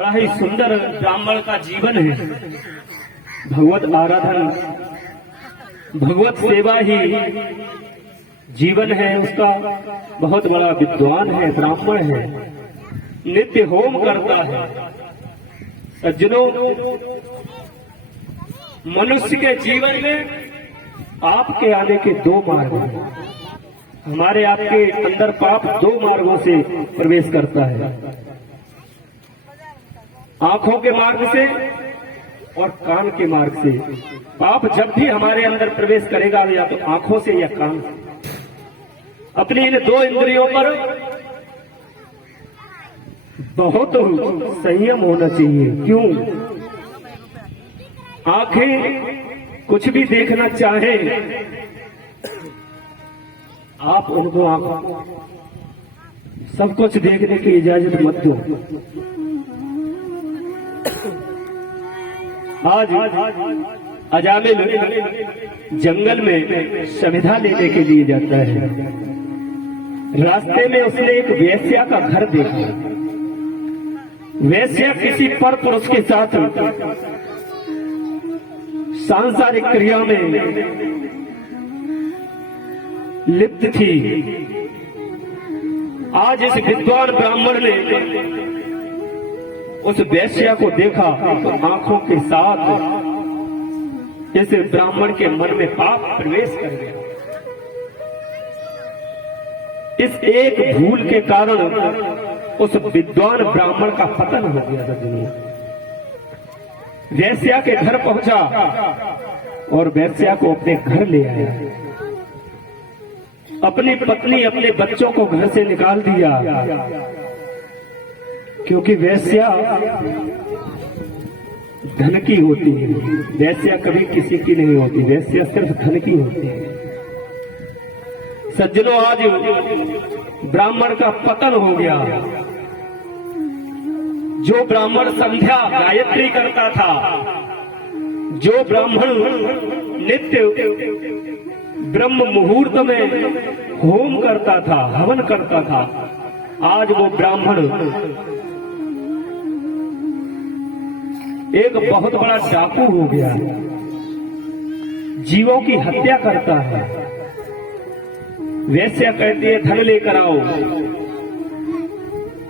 बड़ा ही सुंदर ब्राह्मण का जीवन है। भगवत आराधन, भगवत सेवा ही जीवन है उसका। बहुत बड़ा विद्वान है, ब्राह्मण है, नित्य होम करता है। सज्जनों, मनुष्य के जीवन में आपके आने के दो मार्ग हैं। हमारे आपके अंदर पाप दो मार्गों से प्रवेश करता है, आंखों के मार्ग से और कान के मार्ग से। पाप जब भी हमारे अंदर प्रवेश करेगा, या तो आंखों से या कान से। अपनी इन दो इंद्रियों पर बहुत संयम होना चाहिए। क्यों? आंखें कुछ भी देखना चाहे, आप उनको आंखों सब कुछ देखने की इजाजत मत दो। आज अजामिल जंगल में समिधा लेने के लिए जाता है। रास्ते में उसने एक वेश्या का घर देखा। वेश्या किसी पर पुरुष के साथ सांसारिक क्रिया में लिप्त थी। आज इस विद्वान ब्राह्मण ने उस वेश्या को देखा तो आंखों के साथ इस ब्राह्मण के मन में पाप प्रवेश कर गया। इस एक भूल के कारण उस विद्वान ब्राह्मण का पतन हो गया था। वेश्या के घर पहुंचा और वेश्या को अपने घर ले आया। अपनी पत्नी, अपने बच्चों को घर से निकाल दिया, क्योंकि वेश्या धन की होती है। वेश्या कभी किसी की नहीं होती, वेश्या सिर्फ धन की होती है। सज्जनों, आज ब्राह्मण का पतन हो गया। जो ब्राह्मण संध्या गायत्री करता था, जो ब्राह्मण नित्य ब्रह्म मुहूर्त में होम करता था, हवन करता था, आज वो ब्राह्मण एक बहुत बड़ा डाकू हो गया। जीवों की हत्या करता है। वेश्या कहती है धन लेकर आओ,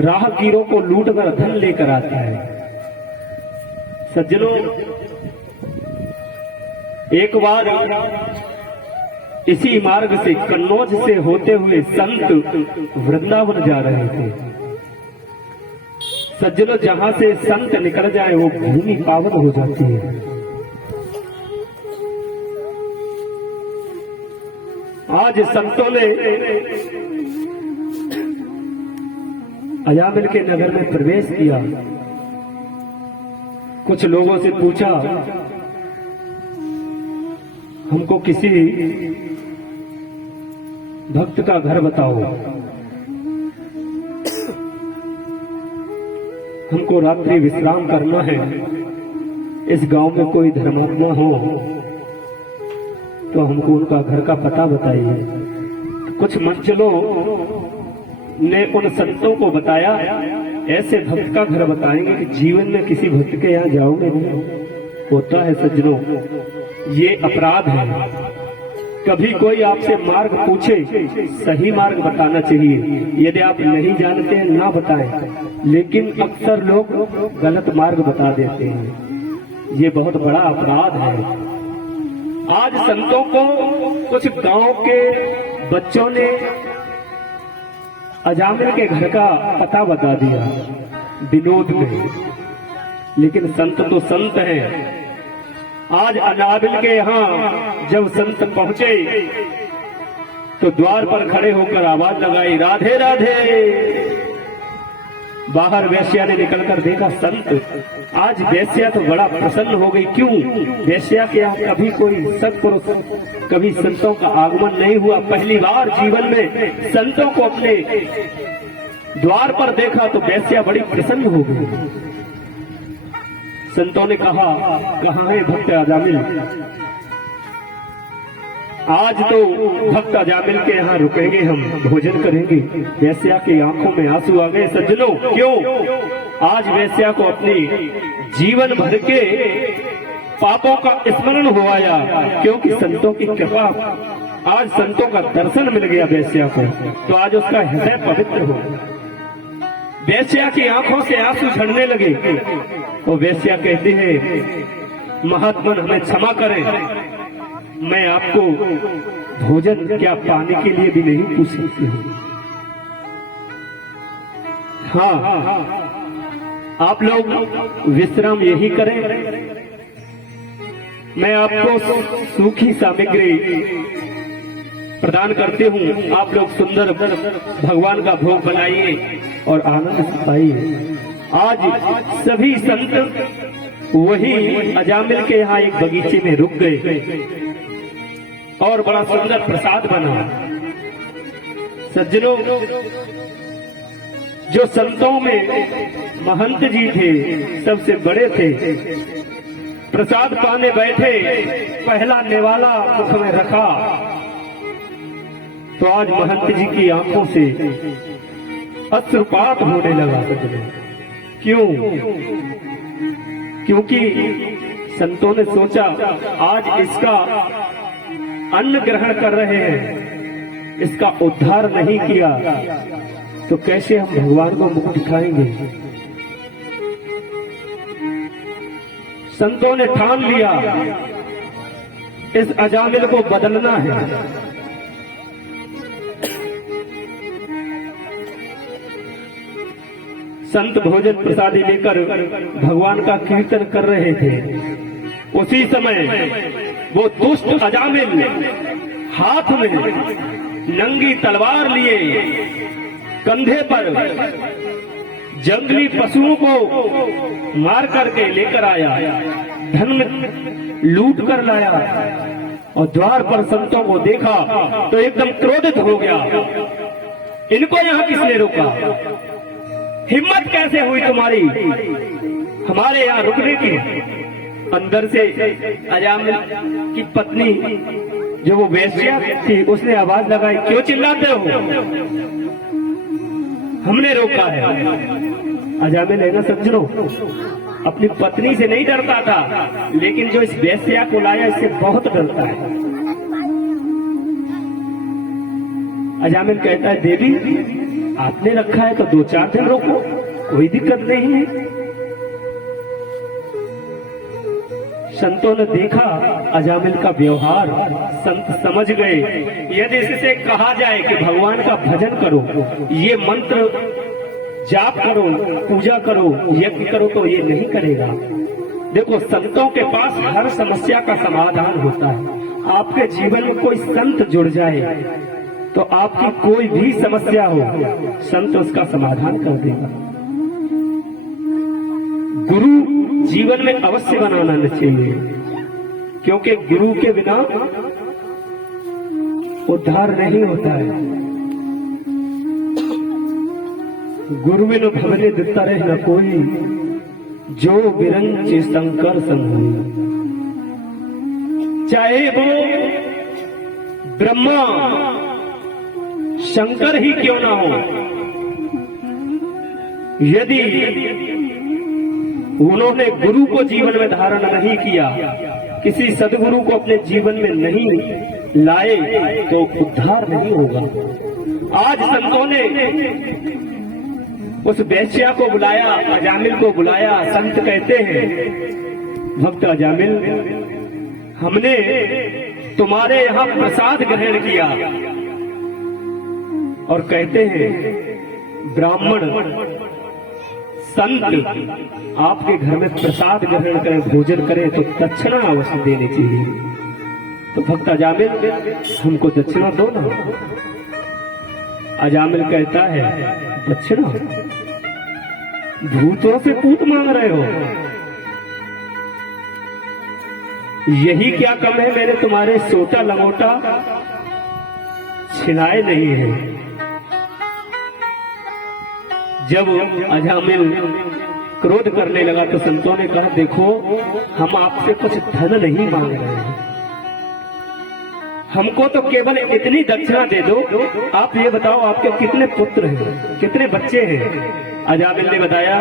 राहगीरों को लूट कर धन लेकर आता है। सज्जनों, एक बार इसी मार्ग से, कन्नौज से होते हुए संत वृंदावन जा रहे थे। सज्जनों, जहां से संत निकल जाए वो भूमि पावन हो जाती है। आज संतों ने अजामिल के नगर में प्रवेश किया। कुछ लोगों से पूछा, हमको किसी भक्त का घर बताओ, हमको रात्रि विश्राम करना है। इस गांव में कोई धर्मात्मा हो तो हमको उनका घर का पता बताइए। कुछ मंचलों ने उन संतों को बताया, ऐसे भक्त का घर बताएंगे कि जीवन में किसी भक्त के यहाँ जाओगे नहीं। होता है सज्जनों, ये अपराध है। कभी कोई आपसे मार्ग पूछे, सही मार्ग बताना चाहिए। यदि आप नहीं जानते हैं, ना बताएं। लेकिन अक्सर लोग गलत मार्ग बता देते हैं। ये बहुत बड़ा अपराध है। आज संतों को कुछ गांव के बच्चों ने अजामिल के घर का पता बता दिया विनोद में। लेकिन संत तो संत हैं। आज अजामिल के यहाँ जब संत पहुंचे तो द्वार पर खड़े होकर आवाज लगाई, राधे राधे। बाहर वेश्या ने निकलकर देखा संत। आज वेश्या तो बड़ा प्रसन्न हो गई। क्यों? वेश्या के यहाँ कभी कोई सत्पुरुष, कभी संतों का आगमन नहीं हुआ। पहली बार जीवन में संतों को अपने द्वार पर देखा तो वेश्या बड़ी प्रसन्न हो गई। संतों ने कहा, कहाँ है भक्त अजामिल? आज तो भक्त अजामिल के यहाँ रुकेंगे, हम भोजन करेंगे। वेश्या की आंखों में आंसू आ गए। सज्जनों, क्यों? आज वेश्या को अपने जीवन भर के पापों का स्मरण हुआया, क्योंकि संतों की कृपा, आज संतों का दर्शन मिल गया वेश्या को, तो आज उसका हृदय पवित्र हो। वेश्या की आंखों से आंसू झड़ने लगे तो वेश्या कहती है, महात्मन हमें क्षमा करें, मैं आपको भोजन क्या पाने के लिए भी नहीं पूछ सकती हूँ। हाँ, आप लोग विश्राम यही करें, मैं आपको सूखी सामग्री प्रदान करते हूँ, आप लोग सुंदर भगवान का भोग बनाइए और आनंद पाइए। आज सभी संत वही अजामिल के यहाँ एक बगीचे में रुक गए और बड़ा सुंदर प्रसाद बना। सज्जनों, जो संतों में महंत जी थे, सबसे बड़े थे, प्रसाद पाने बैठे, पहला निवाला मुख में रखा तो आज महंत जी की आंखों से अश्रुपात होने लगा। क्यों? क्योंकि संतों ने सोचा आज इसका अन्न ग्रहण कर रहे हैं, इसका उद्धार नहीं किया तो कैसे हम भगवान को मुख दिखाएंगे। संतों ने ठान लिया इस अजामिल को बदलना है। संत भोजन प्रसादी लेकर भगवान का कीर्तन कर रहे थे। उसी समय वो दुष्ट अजामिल हाथ में नंगी तलवार लिए कंधे पर जंगली पशुओं को मार करके लेकर आया, धन में लूट कर लाया और द्वार पर संतों को देखा तो एकदम क्रोधित हो गया। इनको यहाँ किसने रोका? हिम्मत कैसे हुई तुम्हारी हमारे यहाँ रुकने की? अंदर से अजामिल की पत्नी जो वो वेश्या थी उसने आवाज लगाई, क्यों चिल्लाते हो? हमने रोका है। अजामिल है ना सज्जनों, अपनी पत्नी से नहीं डरता था, लेकिन जो इस वेश्या को लाया इससे बहुत डरता है। अजामिल कहता है, देवी आपने रखा है तो 2-4 दिन रोको, कोई दिक्कत नहीं है। संतों ने देखा अजामिल का व्यवहार, संत समझ गए यदि इससे कहा जाए कि भगवान का भजन करो, ये मंत्र जाप करो, पूजा करो, यज्ञ करो, तो ये नहीं करेगा। देखो, संतों के पास हर समस्या का समाधान होता है। आपके जीवन में कोई संत जुड़ जाए तो आपकी कोई भी समस्या हो, संत उसका समाधान कर देगा। गुरु जीवन में अवश्य बनाना चाहिए, क्योंकि गुरु के बिना उद्धार नहीं होता है। गुरु बिनु भवने दिता रहे न कोई, जो बिरंच शंकर संग। चाहे वो ब्रह्मा शंकर ही क्यों ना हो, यदि उन्होंने गुरु को जीवन में धारण नहीं किया, किसी सदगुरु को अपने जीवन में नहीं लाए, तो उद्धार नहीं होगा। आज संतों ने उस वेश्या को बुलाया, अजामिल को बुलाया। संत कहते हैं, भक्त अजामिल, हमने तुम्हारे यहाँ प्रसाद ग्रहण किया, और कहते हैं ब्राह्मण संत आपके घर में प्रसाद ग्रहण करें, भोजन करें तो दक्षिणा अवश्य देनी चाहिए। तो भक्त अजामिल, हमको दक्षिणा दो ना। अजामिल कहता है, दक्षिणा? भूतों से पूत मांग रहे हो? यही क्या कम है, मैंने तुम्हारे सोटा लंगोटा छिनाए नहीं है। जब अजामिल क्रोध करने लगा तो संतों ने कहा, देखो, हम आपसे कुछ धन नहीं मांग रहे हैं, हमको तो केवल इतनी दक्षिणा दे दो। आप ये बताओ, आपके कितने पुत्र हैं, कितने बच्चे हैं? अजामिल ने बताया,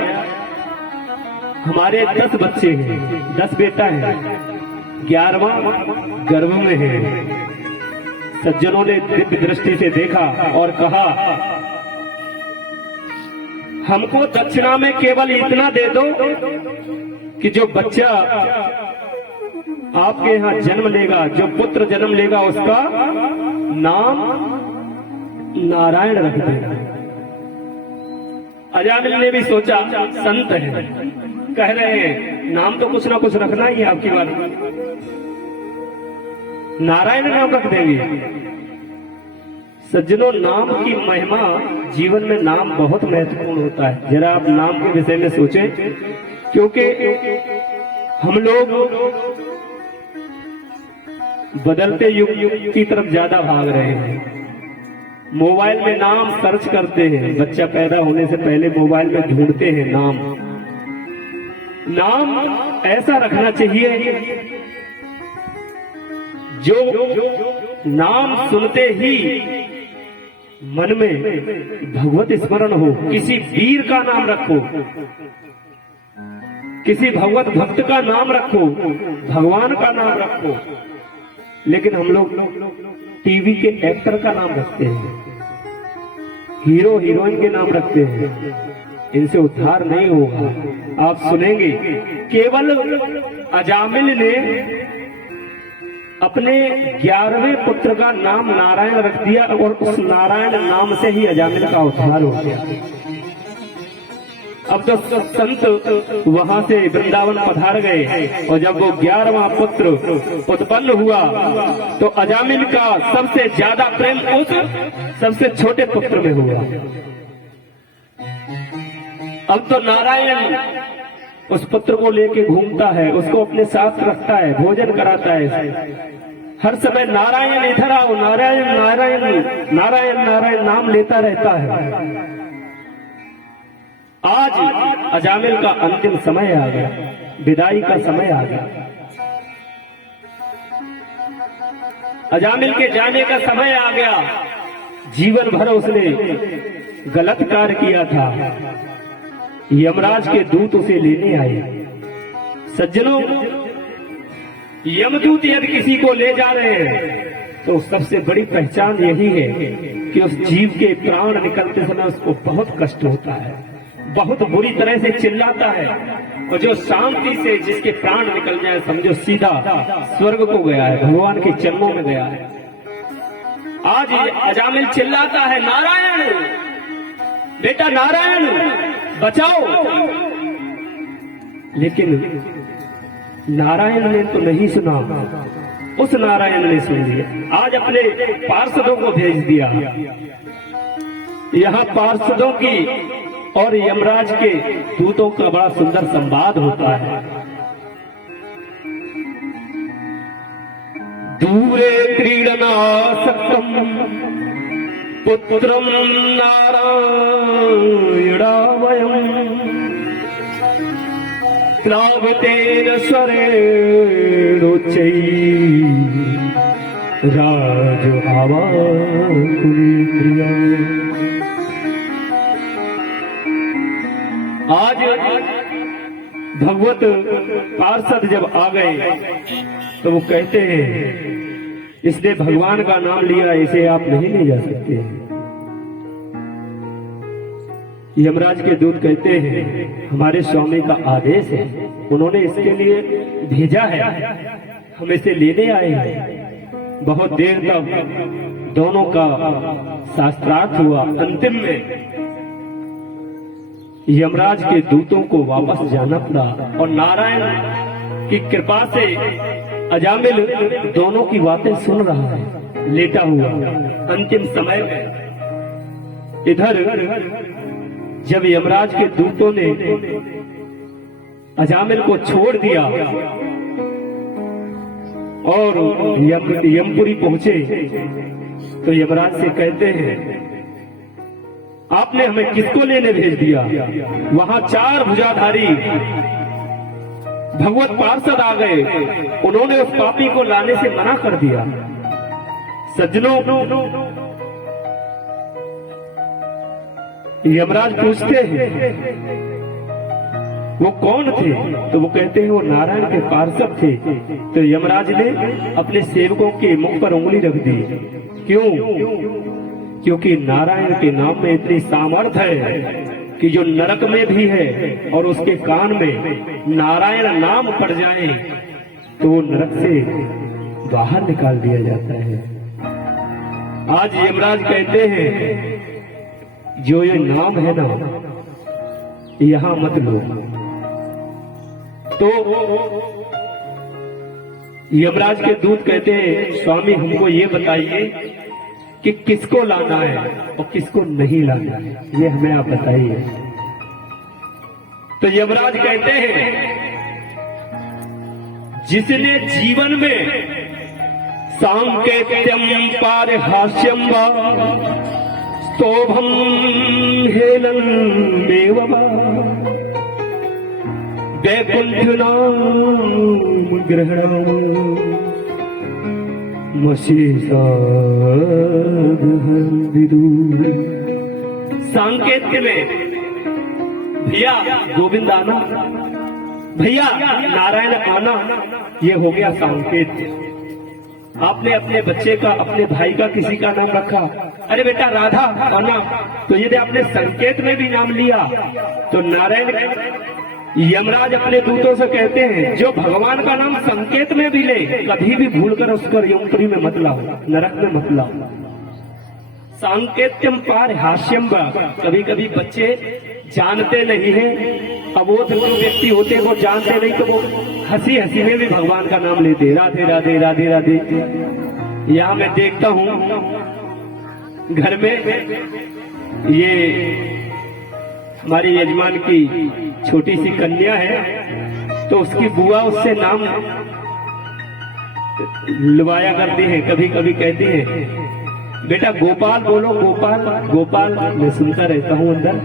हमारे 10 बच्चे हैं, 10 बेटा है, 11वां गर्भ में है। सज्जनों ने दिव्य दृष्टि से देखा और कहा, हमको दक्षिणा में केवल इतना दे दो कि जो बच्चा आपके यहाँ जन्म लेगा, जो पुत्र जन्म लेगा, उसका नाम नारायण रख देना। अजामिल ने भी सोचा, संत है, कह रहे हैं नाम तो कुछ ना कुछ रखना ही है आपकी बात, नारायण नाम रख देंगे। सज्जनों, नाम की महिमा, जीवन में नाम बहुत महत्वपूर्ण होता है। जरा आप नाम के विषय में सोचें, क्योंकि हम लोग बदलते युग की तरफ ज्यादा भाग रहे हैं। मोबाइल में नाम सर्च करते हैं, बच्चा पैदा होने से पहले मोबाइल में ढूंढते हैं नाम। नाम ऐसा रखना चाहिए जो नाम सुनते ही मन में भगवत स्मरण हो। किसी वीर का नाम रखो, किसी भगवत भक्त का नाम रखो, भगवान का नाम रखो। लेकिन हम लोग टीवी के एक्टर का नाम रखते हैं, हीरो हीरोइन के नाम रखते हैं। इनसे उद्धार नहीं होगा। आप सुनेंगे, केवल अजामिल ने अपने 11वें पुत्र का नाम नारायण रख दिया और उस नारायण नाम से ही अजामिल का उद्धार हो गया। अब तो संत वहां से वृंदावन पधार गए और जब वो 11वां पुत्र उत्पन्न हुआ तो अजामिल का सबसे ज्यादा प्रेम उस सबसे छोटे पुत्र में हुआ। अब तो नारायण उस पुत्र को लेके घूमता है, उसको अपने साथ रखता है, भोजन कराता है। हर समय नारायण इधर आओ, नारायण नारायण नारायण नारायण नाम लेता रहता है। आज अजामिल का अंतिम समय आ गया, विदाई का समय आ गया, अजामिल के जाने का समय आ गया। जीवन भर उसने गलत कार्य किया था। यमराज के दूत उसे लेने आए। सज्जनों, यमदूत यदि किसी को ले जा रहे हैं तो सबसे बड़ी पहचान यही है कि उस जीव के प्राण निकलते समय उसको बहुत कष्ट होता है, बहुत बुरी तरह से चिल्लाता है। और जो शांति से जिसके प्राण निकल जाए, समझो सीधा स्वर्ग को गया है, भगवान के चरणों में गया है। आज अजामिल चिल्लाता है, नारायण बेटा, नारायण बचाओ। लेकिन नारायण ने तो नहीं सुना, उस नारायण ने सुन लिया। आज अपने पार्षदों को भेज दिया। यहाँ पार्षदों की और यमराज के दूतों का बड़ा सुंदर संवाद होता है। दूरे क्रीडनासक्तम पुत्रम नारायणावयम् क्लावतेन स्वरेणोच्चै राजभावाकुलीप्रिया। आज भगवत पार्षद जब आ गए तो वो कहते हैं, इसने भगवान का नाम लिया, इसे आप नहीं ले जा सकते। यमराज के दूत कहते हैं, हमारे स्वामी का आदेश है, उन्होंने इसके लिए भेजा है, हम इसे लेने आए हैं। बहुत देर तक दोनों का शास्त्रार्थ हुआ। अंतिम में यमराज के दूतों को वापस जाना पड़ा और नारायण की कृपा से अजामिल दोनों की बातें सुन रहा है, लेटा हुआ। अंतिम समय में इधर जब यमराज के दूतों ने अजामिल को छोड़ दिया और यमपुरी पहुंचे तो यमराज से कहते हैं, आपने हमें किसको लेने भेज दिया? वहां 4 भुजाधारी भगवत पार्षद आ गए, उन्होंने उस पापी को लाने से मना कर दिया। सज्जनों, यमराज पूछते हैं, वो कौन थे? तो वो कहते हैं वो नारायण के पार्षद थे। तो यमराज ने अपने सेवकों के मुख पर उंगली रख दी। क्यों? क्योंकि नारायण के नाम में इतनी सामर्थ्य है कि जो नरक में भी है और उसके कान में नारायण नाम पड़ जाए तो वो नरक से बाहर निकाल दिया जाता है। आज यमराज कहते हैं जो ये नाम है ना, यहां मत लो। तो यमराज के दूत कहते हैं स्वामी हमको ये बताइए कि किसको लाना है और किसको नहीं लाना है, ये हमें आप बताइए। तो यमराज कहते हैं जिसने जीवन में सांकेत्यम पारिहास्यम वा स्तोभम हेलन देव वैकुंठ नाम ग्रहण सांकेत्य में भैया गोविंद आना, भैया नारायण आना, ये हो गया सांकेत्य। आपने अपने बच्चे का, अपने भाई का किसी का नाम रखा, अरे बेटा राधा आना, तो यदि आपने संकेत में भी नाम लिया तो नारायण यमराज अपने दूतों से कहते हैं जो भगवान का नाम संकेत में भी ले कभी भी भूलकर उसको यमपुरी में मत लाओ, नरक में मत लाओ। सांकेत्यम पार हास्यम, कभी कभी बच्चे जानते नहीं है, अबोध व्यक्ति होते वो जानते नहीं तो वो हंसी हंसी में भी भगवान का नाम लेते, राधे राधे राधे राधे। यहाँ मैं देखता हूँ घर में ये हमारी यजमान की छोटी सी कन्या है, तो उसकी बुआ उससे नाम लुभाया करती है, कभी कभी कहती है बेटा गोपाल बोलो, गोपाल गोपाल। मैं सुनता रहता हूँ अंदर।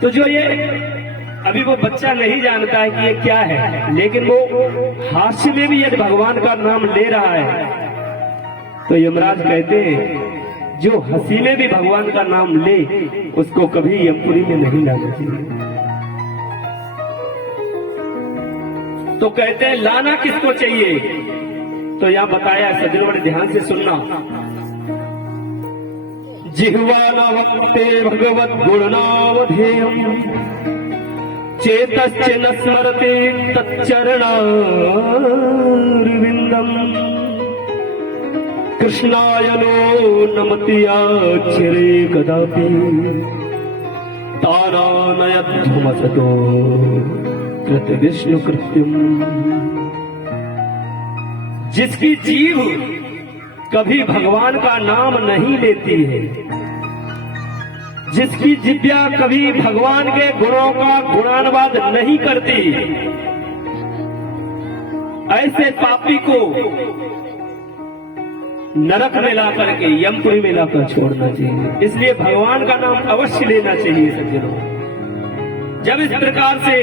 तो जो ये अभी वो बच्चा नहीं जानता है कि ये क्या है, लेकिन वो हास्य में भी यदि भगवान का नाम ले रहा है तो यमराज कहते हैं जो हंसी में भी भगवान का नाम ले उसको कभी यमपुरी में नहीं लाना चाहिए। तो कहते हैं लाना किसको चाहिए? तो यहां बताया सज्जनों बड़े ध्यान से सुनना। जिह्वानावत्ते भगवत गुणनावधेयम् चेतश्च न स्मरते तच्चरणारविन्दम् कृष्णाय नो नमत्याक्षरे कदापि तारानयध्वमसतो कृत विष्णु कृत्यम। जिसकी जीव कभी भगवान का नाम नहीं लेती है, जिसकी जिज्ञा कभी भगवान के गुणों का गुणानुवाद नहीं करती, ऐसे पापी को नरक में ला करके यमपुरी में लाकर छोड़ना चाहिए। इसलिए भगवान का नाम अवश्य लेना चाहिए सज्जनों। जब इस प्रकार से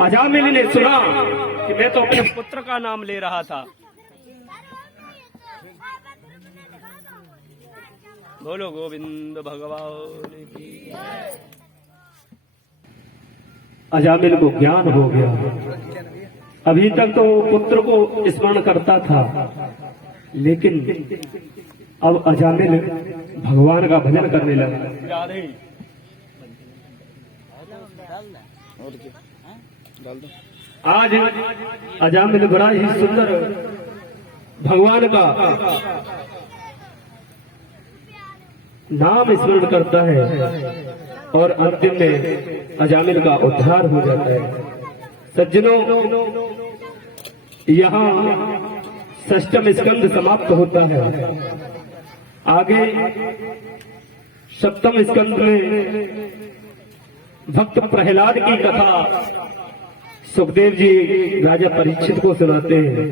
अजामिल ने सुना कि मैं तो अपने पुत्र का नाम ले रहा था, बोलो गोविंद भगवान की। अजामिल को ज्ञान हो गया। अभी तक तो पुत्र को स्मरण करता था, लेकिन अब अजामिल भगवान का भजन करने लगा। आज अजामिल बड़ा ही सुंदर भगवान का नाम स्मरण करता है और अंतिम में अजामिल का उद्धार हो जाता है। सज्जनों, यहाँ षष्ठम स्कंद समाप्त होता है। आगे सप्तम स्कंद में भक्त प्रहलाद की कथा सुखदेव जी राजा परीक्षित को सुनाते हैं।